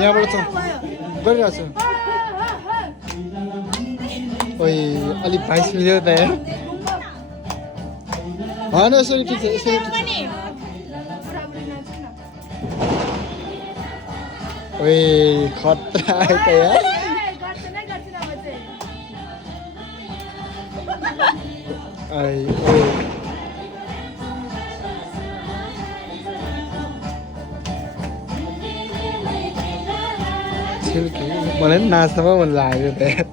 यहाँबाट छ गरिरहेको छु ओइ अलिक 22 मिल्यो त यार होइन यसरी ठिक छ यसरी ठिक छ ओइ खतरा आयो त यार आई ओ मलाई पनि नाच्नमा मन लाग्यो त यार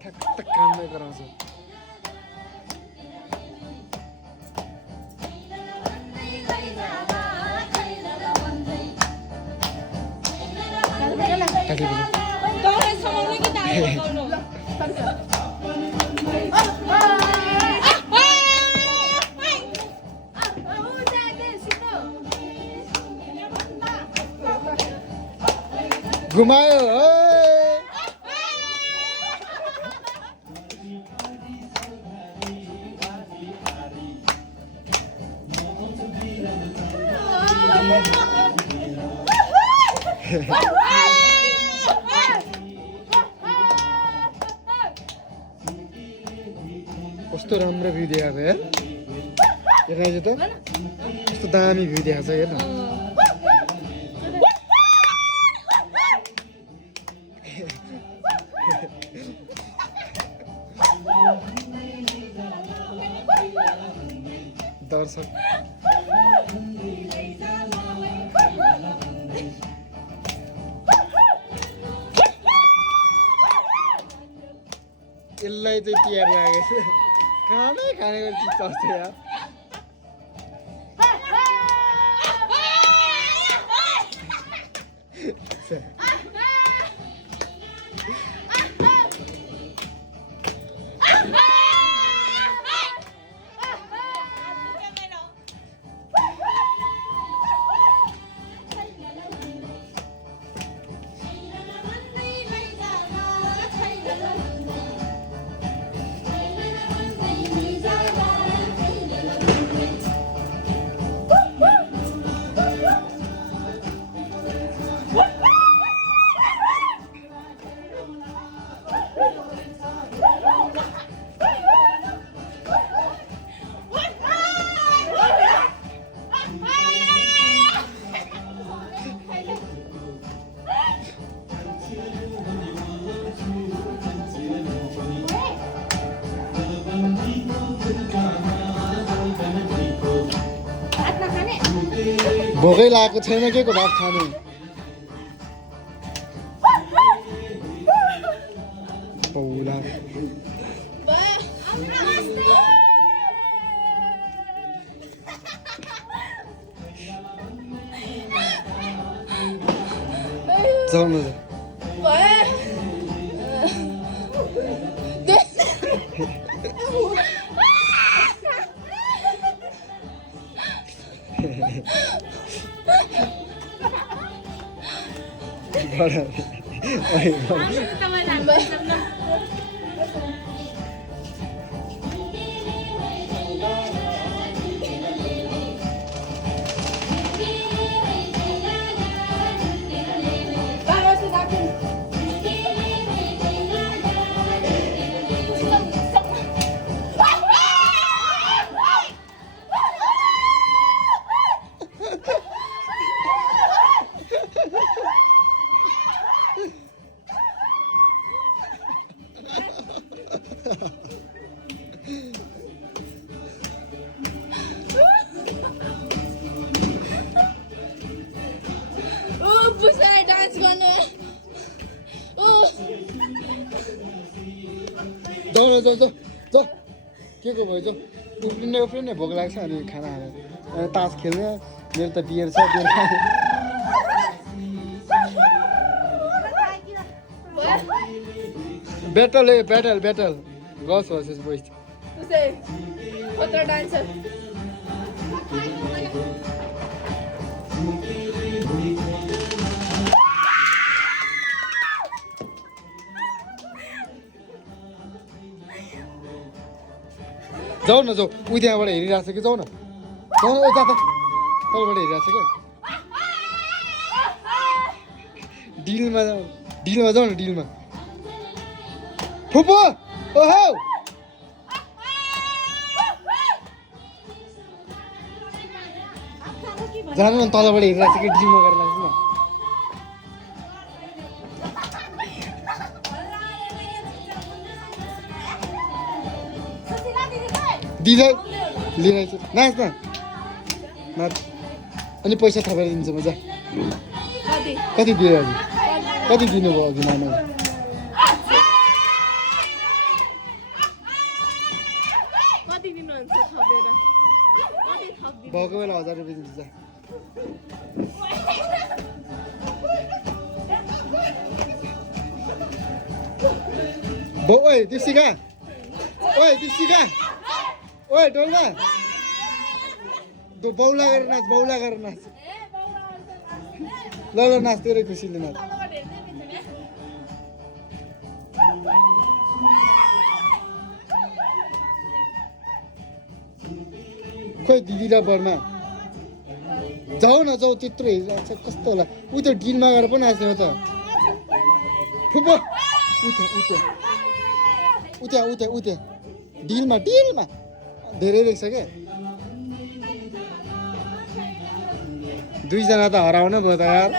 ठ्याक्क काममै गराउँछु घुमायो कस्तो राम्रो भ्यू देखाएको यार हेर्नु त कस्तो दामी भ्यू देखाएको छ हेर्न दर्शक यसलाई चाहिँ तिहार लागेको खानै खानेको चिज चल्छ यार भोकै लागेको छैन के को भात खाने पौला जाऊ न जाऊ के को भयो उफ्रिने भोक लाग्छ अनि खाना खाने तास खेल्ने मेरो त बियर छ बियर खाने ब्याटल गर्ल्स भर्सेस बोइज जाऊ न जाऊ उ त्यहाँबाट हेरिरहेको छ कि जाऊ न तलबाट हेरिरहेको छ क्या डिलमा जाउँ न डिलमा फुपू ओहो जानु न तलबाट हेरिरहेको छ कि डिलमा गरेर लाग्छ न दिँदै लिएर आइज नाच न नाच अनि पैसा थपेर दिन्छ मजा कति दियो अघि कति दिनुभयो अघि नाना भएको बेला 1000 रुपियाँ दिन्छ ओए दिप्सिका ओए डोल्मा बौला गरेर नाच ल नाच तेरै खुसीले नाच खोइ दिदी र बर्मा जाऊ न जाऊ त्यत्रो हेरिरहेको छ कस्तो होला उ त्यो डिलमा गएर पनि नाच्ने हो त फुपो उता डिलमा धेरै देख्छ क्या दुईजना त हराउनु भयो त यार